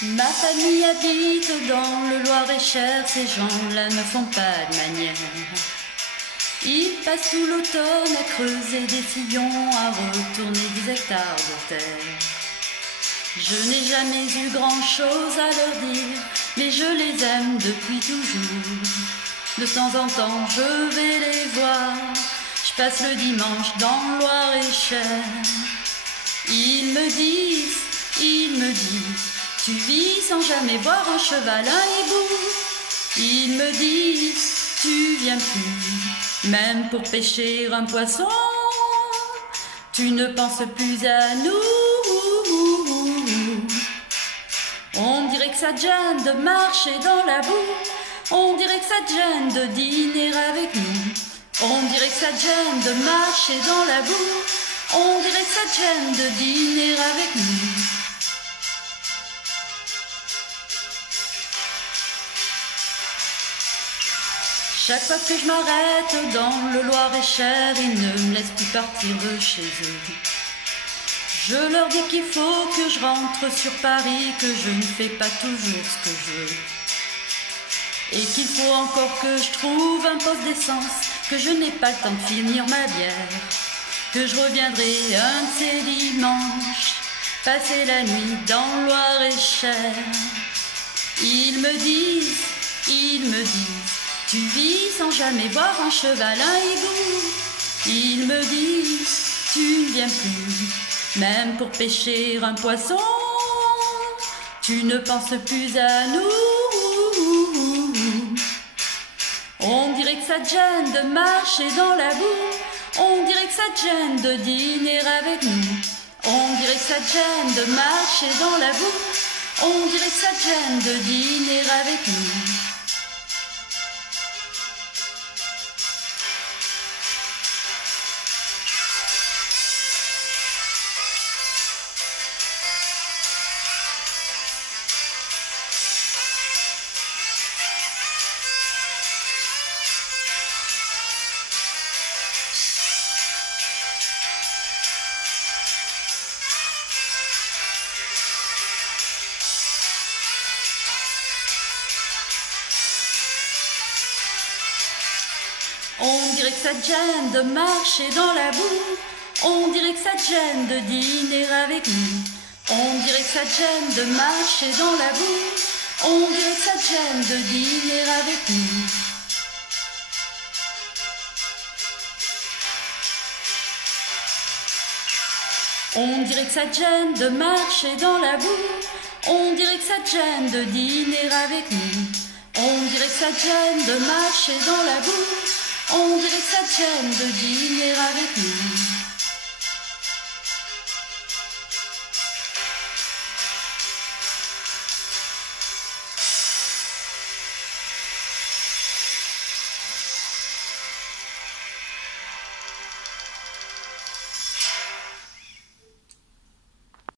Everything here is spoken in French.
Ma famille habite dans le Loir-et-Cher, ces gens-là ne font pas de manière. Ils passent tout l'automne à creuser des sillons, à retourner des hectares de terre. Je n'ai jamais eu grand-chose à leur dire, mais je les aime depuis toujours. De temps en temps je vais les voir, je passe le dimanche dans le Loir-et-Cher. Ils me disent, tu vis sans jamais voir un cheval, un hibou. Ils me disent, tu viens plus, même pour pêcher un poisson. Tu ne penses plus à nous. On dirait que ça te gêne de marcher dans la boue. On dirait que ça te gêne de dîner avec nous. On dirait que ça te gêne de marcher dans la boue. On dirait que ça te gêne de dîner avec nous. Chaque fois que je m'arrête dans le Loir-et-Cher, ils ne me laissent plus partir de chez eux. Je leur dis qu'il faut que je rentre sur Paris, que je ne fais pas toujours ce que je veux. Et qu'il faut encore que je trouve un poste d'essence, que je n'ai pas le temps de finir ma bière. Que je reviendrai un de ces dimanches, passer la nuit dans le Loir-et-Cher. Ils me disent, tu vis sans jamais voir un cheval, un hibou. Ils me disent, tu ne viens plus, même pour pêcher un poisson. Tu ne penses plus à nous. On dirait que ça te gêne de marcher dans la boue. On dirait que ça te gêne de dîner avec nous. On dirait que ça te gêne de marcher dans la boue. On dirait que ça te gêne de dîner avec nous. On dirait que ça te gêne de marcher dans la boue. On dirait que ça te gêne de dîner avec nous. On dirait que ça te gêne de marcher dans la boue. On dirait que ça te gêne de dîner avec nous. On dirait que ça te gêne de marcher dans la boue. On dirait que ça te gêne de dîner avec nous. On dirait que ça te gêne de marcher dans la boue. On dirait que ça te gêne de dîner avec nous.